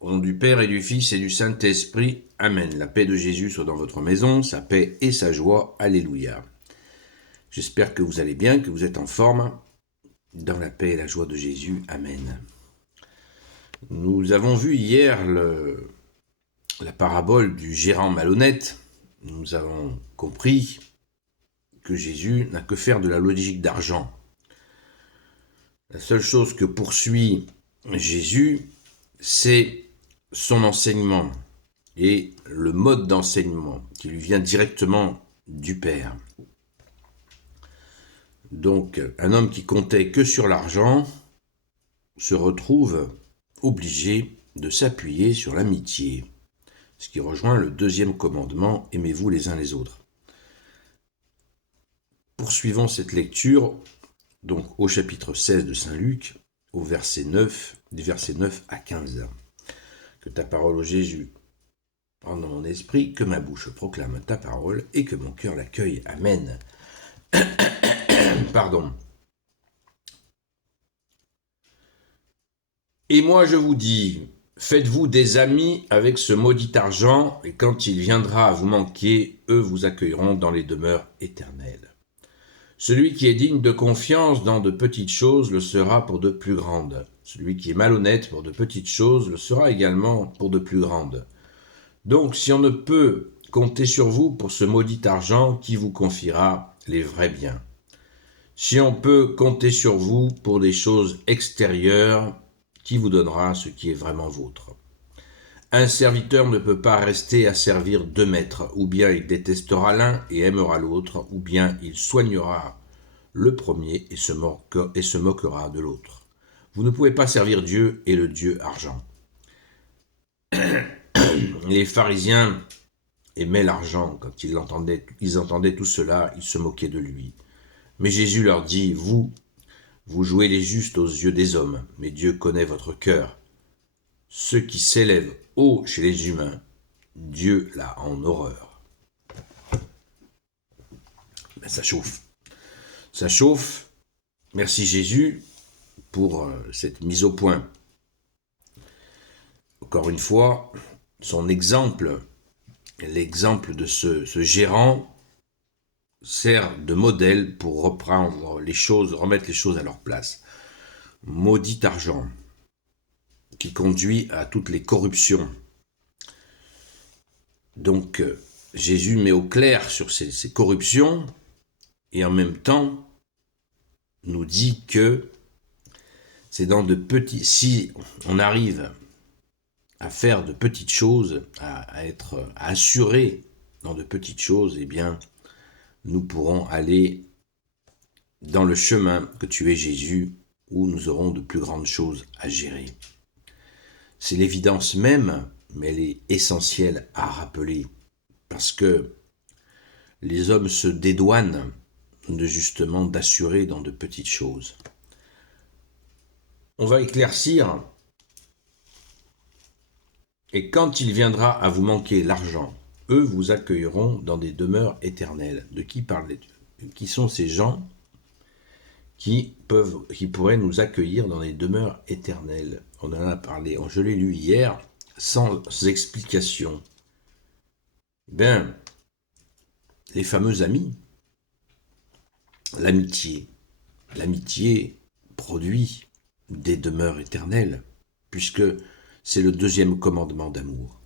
Au nom du Père et du Fils et du Saint-Esprit, Amen. La paix de Jésus soit dans votre maison, sa paix et sa joie. Alléluia. J'espère que vous allez bien, que vous êtes en forme. Dans la paix et la joie de Jésus, Amen. Nous avons vu hier la parabole du gérant malhonnête. Nous avons compris que Jésus n'a que faire de la logique d'argent. La seule chose que poursuit Jésus, c'est son enseignement et le mode d'enseignement qui lui vient directement du Père. Donc, un homme qui comptait que sur l'argent se retrouve obligé de s'appuyer sur l'amitié, ce qui rejoint le deuxième commandement, aimez-vous les uns les autres. Poursuivons cette lecture donc au chapitre 16 de Saint Luc, au verset 9, du verset 9 à 15. Que ta parole, ô Jésus, entre dans mon esprit, que ma bouche proclame ta parole et que mon cœur l'accueille. Amen. Pardon. Et moi je vous dis, faites-vous des amis avec ce maudit argent, et quand il viendra à vous manquer, eux vous accueilleront dans les demeures éternelles. Celui qui est digne de confiance dans de petites choses le sera pour de plus grandes. Celui qui est malhonnête pour de petites choses le sera également pour de plus grandes. Donc si on ne peut compter sur vous pour ce maudit argent, qui vous confiera les vrais biens? Si on peut compter sur vous pour des choses extérieures, qui vous donnera ce qui est vraiment vôtre? Un serviteur ne peut pas rester à servir deux maîtres, ou bien il détestera l'un et aimera l'autre, ou bien il soignera le premier et se moquera de l'autre. Vous ne pouvez pas servir Dieu et le Dieu argent. Les pharisiens aimaient l'argent. Quand ils entendaient tout cela, ils se moquaient de lui. Mais Jésus leur dit, vous jouez les justes aux yeux des hommes, mais Dieu connaît votre cœur. Ce qui s'élève haut chez les humains, Dieu l'a en horreur. Ben, ça chauffe. Ça chauffe. Merci Jésus pour cette mise au point. Encore une fois, son exemple, l'exemple de ce gérant, sert de modèle pour remettre les choses à leur place. Maudit argent, qui conduit à toutes les corruptions. Donc, Jésus met au clair sur ces corruptions et en même temps nous dit que c'est dans de petits... Si on arrive à faire de petites choses, à assurer dans de petites choses, eh bien, nous pourrons aller dans le chemin que tu es Jésus, où nous aurons de plus grandes choses à gérer. C'est l'évidence même, mais elle est essentielle à rappeler, parce que les hommes se dédouanent justement d'assurer dans de petites choses. On va éclaircir, et quand il viendra à vous manquer l'argent, eux vous accueilleront dans des demeures éternelles. De qui parle-t-il ? Qui sont ces gens qui pourraient nous accueillir dans des demeures éternelles? On en a parlé, je l'ai lu hier, sans explication. Ben, les fameux amis, l'amitié. L'amitié produit des demeures éternelles, puisque c'est le deuxième commandement d'amour.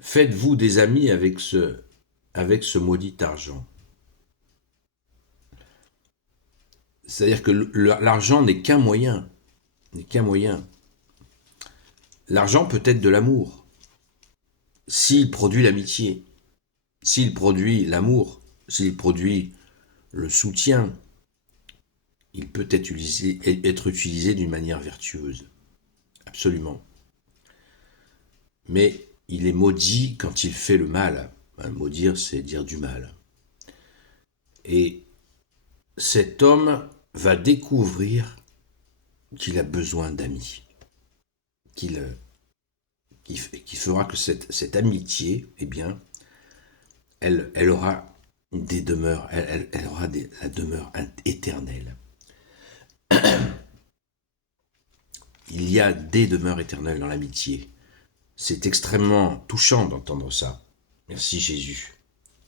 Faites-vous des amis avec ce maudit argent. C'est-à-dire que l'argent n'est qu'un moyen. L'argent peut être de l'amour, s'il produit l'amitié, s'il produit l'amour, s'il produit le soutien, il peut être utilisé d'une manière vertueuse. Absolument. Mais il est maudit quand il fait le mal. Maudire, c'est dire du mal. Et cet homme va découvrir qu'il a besoin d'amis, qui fera que cette amitié, eh bien, elle aura des demeures, elle aura la demeure éternelle. il y a des demeures éternelles dans l'amitié. C'est extrêmement touchant d'entendre ça. Merci Jésus.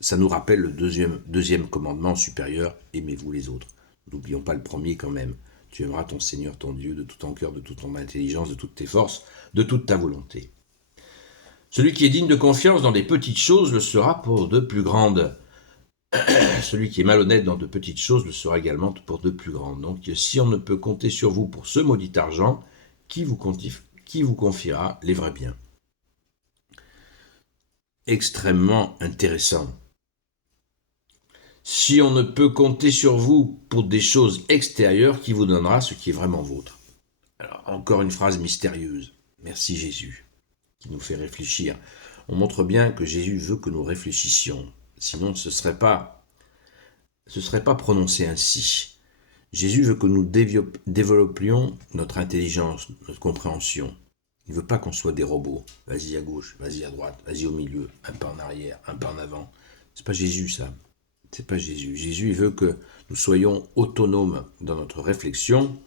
Ça nous rappelle le deuxième commandement supérieur, aimez-vous les autres. N'oublions pas le premier quand même. Tu aimeras ton Seigneur, ton Dieu, de tout ton cœur, de toute ton intelligence, de toutes tes forces, de toute ta volonté. Celui qui est digne de confiance dans des petites choses le sera pour de plus grandes. Celui qui est malhonnête dans de petites choses le sera également pour de plus grandes. Donc si on ne peut compter sur vous pour ce maudit argent, qui vous confiera les vrais biens? Extrêmement intéressant. Si on ne peut compter sur vous pour des choses extérieures, qui vous donnera ce qui est vraiment vôtre? Alors, encore une phrase mystérieuse. Merci Jésus, qui nous fait réfléchir. On montre bien que Jésus veut que nous réfléchissions. Sinon, ce ne serait pas prononcé ainsi. Jésus veut que nous développions notre intelligence, notre compréhension. Il ne veut pas qu'on soit des robots. Vas-y à gauche, vas-y à droite, vas-y au milieu, un pas en arrière, un pas en avant. C'est pas Jésus ça. C'est pas Jésus. Jésus, il veut que nous soyons autonomes dans notre réflexion,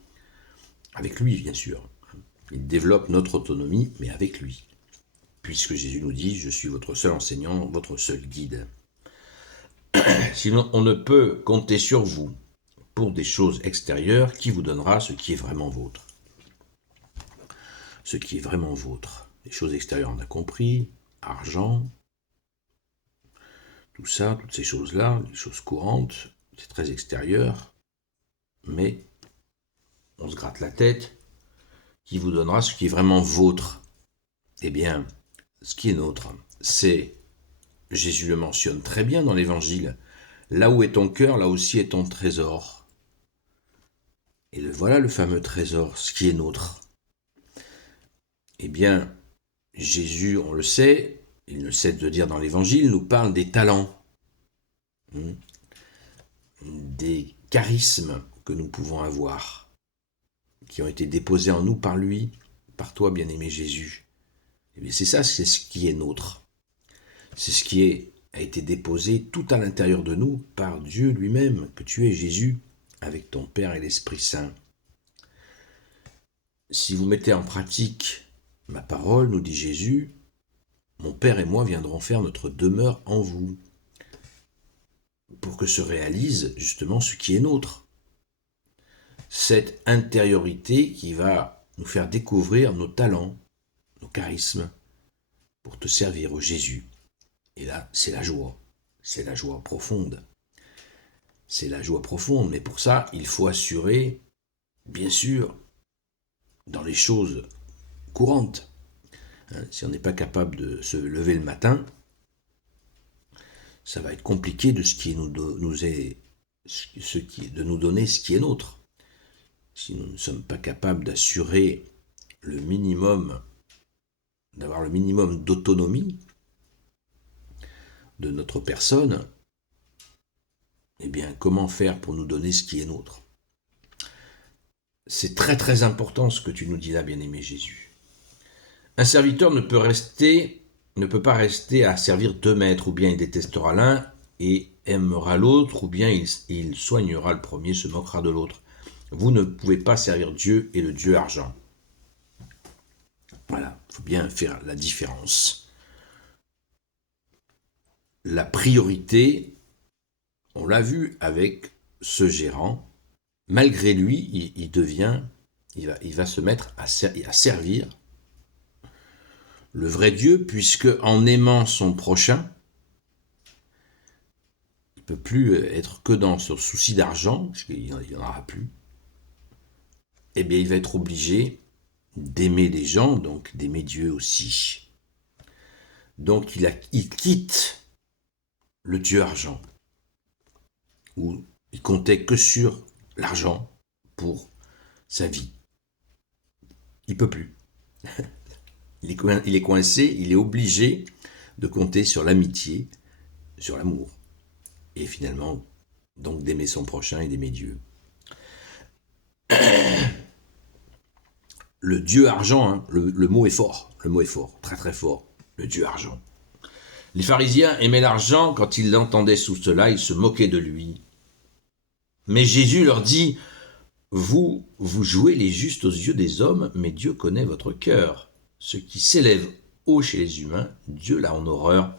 avec lui bien sûr. Il développe notre autonomie, mais avec lui. Puisque Jésus nous dit, je suis votre seul enseignant, votre seul guide. Sinon, on ne peut compter sur vous pour des choses extérieures qui vous donnera ce qui est vraiment vôtre. Ce qui est vraiment vôtre. Les choses extérieures, on a compris, argent, tout ça, toutes ces choses-là, les choses courantes, c'est très extérieur, mais on se gratte la tête, qui vous donnera ce qui est vraiment vôtre. Eh bien, ce qui est nôtre, c'est, Jésus le mentionne très bien dans l'Évangile, là où est ton cœur, là aussi est ton trésor. Et voilà le fameux trésor, ce qui est nôtre. Eh bien, Jésus, on le sait, il ne cesse de dire dans l'Évangile, nous parle des talents, des charismes que nous pouvons avoir, qui ont été déposés en nous par lui, par toi, bien-aimé Jésus. Eh bien, c'est ça, c'est ce qui est nôtre. C'est ce qui a été déposé tout à l'intérieur de nous par Dieu lui-même, que tu es Jésus, avec ton Père et l'Esprit Saint. Si vous mettez en pratique ma parole, nous dit Jésus, mon Père et moi viendrons faire notre demeure en vous, pour que se réalise justement ce qui est nôtre. Cette intériorité qui va nous faire découvrir nos talents, nos charismes, pour te servir au Jésus. Et là, c'est la joie profonde. C'est la joie profonde, mais pour ça, il faut assurer, bien sûr, dans les choses courantes. Si on n'est pas capable de se lever le matin, ça va être compliqué de nous donner ce qui est nôtre. Si nous ne sommes pas capables d'assurer d'avoir le minimum d'autonomie de notre personne, eh bien, comment faire pour nous donner ce qui est nôtre? C'est très très important ce que tu nous dis là, bien-aimé Jésus. Un serviteur ne peut pas rester à servir deux maîtres, ou bien il détestera l'un et aimera l'autre, ou bien il soignera le premier, se moquera de l'autre. Vous ne pouvez pas servir Dieu et le Dieu argent. Voilà, il faut bien faire la différence. La priorité, on l'a vu avec ce gérant, malgré lui, il va se mettre à servir le vrai Dieu, puisque en aimant son prochain, il ne peut plus être que dans ce souci d'argent, parce qu'il n'y en aura plus. Eh bien, il va être obligé d'aimer les gens, donc d'aimer Dieu aussi. Donc, il quitte le Dieu argent, où il comptait que sur l'argent pour sa vie. Il ne peut plus. Il est coincé, il est obligé de compter sur l'amitié, sur l'amour. Et finalement, donc d'aimer son prochain et d'aimer Dieu. Le Dieu argent, le mot est fort, très très fort, le Dieu argent. Les pharisiens aimaient l'argent, quand ils l'entendaient sous cela, ils se moquaient de lui. Mais Jésus leur dit, Vous jouez les justes aux yeux des hommes, mais Dieu connaît votre cœur. Ce qui s'élève haut chez les humains, Dieu l'a en horreur.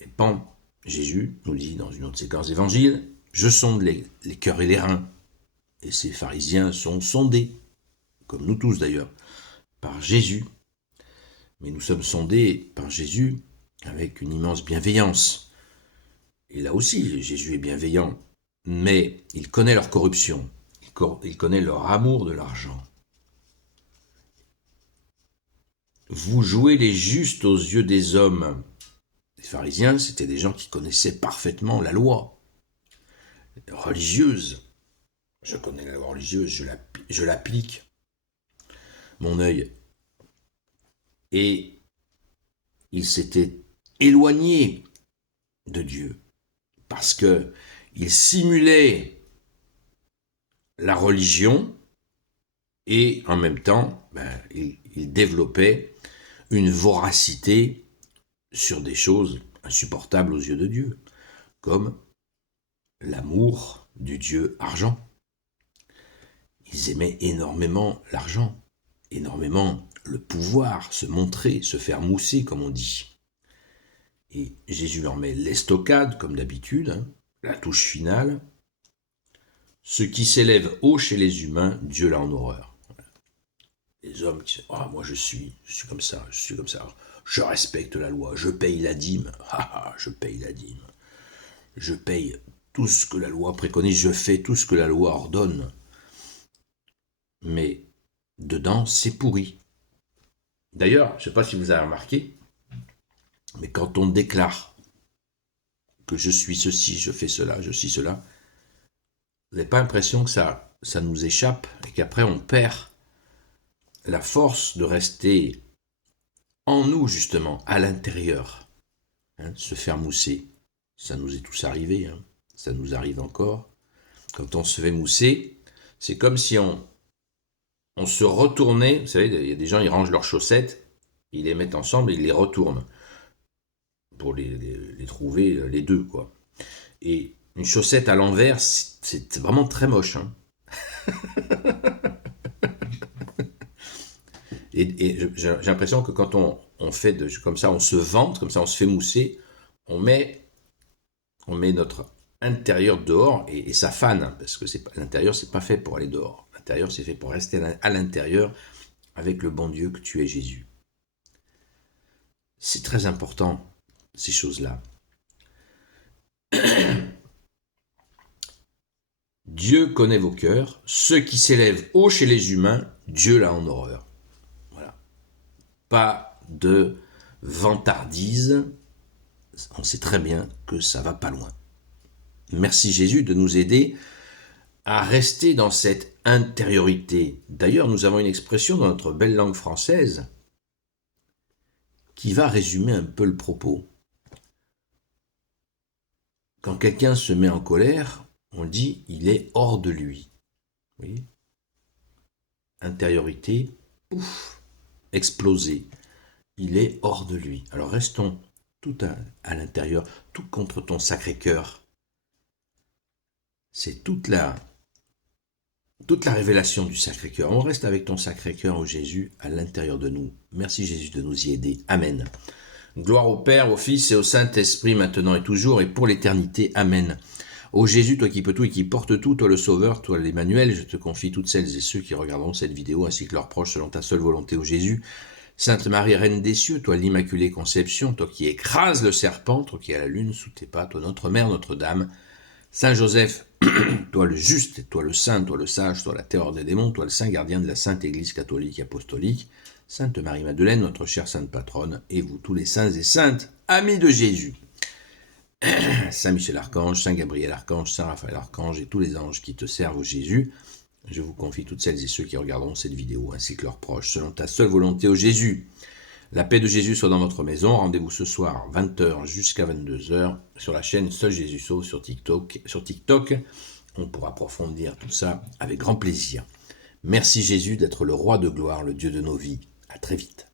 Et pan, Jésus nous dit dans une autre séquence d'évangile, je sonde les cœurs et les reins. Et ces pharisiens sont sondés, comme nous tous d'ailleurs, par Jésus. Mais nous sommes sondés par Jésus avec une immense bienveillance. Et là aussi, Jésus est bienveillant, mais il connaît leur corruption, il connaît leur amour de l'argent. Vous jouez les justes aux yeux des hommes. Les pharisiens, c'était des gens qui connaissaient parfaitement la loi religieuse. Je connais la loi religieuse, je l'applique. Mon œil. Et il s'était éloigné de Dieu parce que il simulait la religion et en même temps, il développait une voracité sur des choses insupportables aux yeux de Dieu, comme l'amour du Dieu argent. Ils aimaient énormément l'argent, énormément le pouvoir, se montrer, se faire mousser, comme on dit. Et Jésus leur met l'estocade, comme d'habitude, la touche finale. Ce qui s'élève haut chez les humains, Dieu l'a en horreur. Les hommes qui disent « Ah, moi je suis comme ça, je respecte la loi, je paye la dîme, je paye la dîme, je paye tout ce que la loi préconise, je fais tout ce que la loi ordonne. » Mais dedans, c'est pourri. D'ailleurs, je ne sais pas si vous avez remarqué, mais quand on déclare que je suis ceci, je fais cela, je suis cela, vous n'avez pas l'impression que ça nous échappe et qu'après on perd la force de rester en nous, justement, à l'intérieur. Se faire mousser, ça nous est tous arrivé, ça nous arrive encore. Quand on se fait mousser, c'est comme si on se retournait. Vous savez, il y a des gens, ils rangent leurs chaussettes, ils les mettent ensemble et ils les retournent pour les trouver les deux, quoi. Et une chaussette à l'envers, c'est vraiment très moche. Et j'ai l'impression que quand on fait comme ça, on se vante, comme ça, on se fait mousser, on met notre intérieur dehors et ça fane, parce que l'intérieur, c'est pas fait pour aller dehors. L'intérieur, c'est fait pour rester à l'intérieur avec le bon Dieu que tu es, Jésus. C'est très important, ces choses-là. Dieu connaît vos cœurs. Ceux qui s'élèvent haut chez les humains, Dieu l'a en horreur. Voilà. Pas de vantardise. On sait très bien que ça va pas loin. Merci Jésus de nous aider à rester dans cette intériorité. D'ailleurs, nous avons une expression dans notre belle langue française qui va résumer un peu le propos. Quand quelqu'un se met en colère, on dit il est hors de lui. Vous voyez ? Intériorité, pouf, explosé. Il est hors de lui. Alors restons tout à l'intérieur, tout contre ton Sacré-Cœur. C'est toute la révélation du Sacré-Cœur. On reste avec ton Sacré-Cœur, ô Jésus, à l'intérieur de nous. Merci Jésus de nous y aider. Amen. Gloire au Père, au Fils et au Saint-Esprit, maintenant et toujours, et pour l'éternité. Amen. Ô Jésus, toi qui peux tout et qui portes tout, toi le Sauveur, toi l'Emmanuel, je te confie toutes celles et ceux qui regarderont cette vidéo, ainsi que leurs proches, selon ta seule volonté, ô Jésus. Sainte Marie, Reine des cieux, toi l'Immaculée Conception, toi qui écrases le serpent, toi qui as la lune sous tes pas, toi notre Mère, Notre-Dame. Saint Joseph, toi le juste, toi le saint, toi le sage, toi la terreur des démons, toi le saint gardien de la Sainte Église catholique et apostolique. Sainte Marie-Madeleine, notre chère sainte patronne, et vous tous les saints et saintes, amis de Jésus. Saint Michel Archange, Saint Gabriel Archange, Saint Raphaël Archange et tous les anges qui te servent au Jésus, je vous confie toutes celles et ceux qui regarderont cette vidéo, ainsi que leurs proches, selon ta seule volonté, au Jésus. La paix de Jésus soit dans votre maison. Rendez-vous ce soir, 20h jusqu'à 22h, sur la chaîne Seul Jésus Sauve sur TikTok. On pourra approfondir tout ça avec grand plaisir. Merci Jésus d'être le roi de gloire, le Dieu de nos vies. À très vite.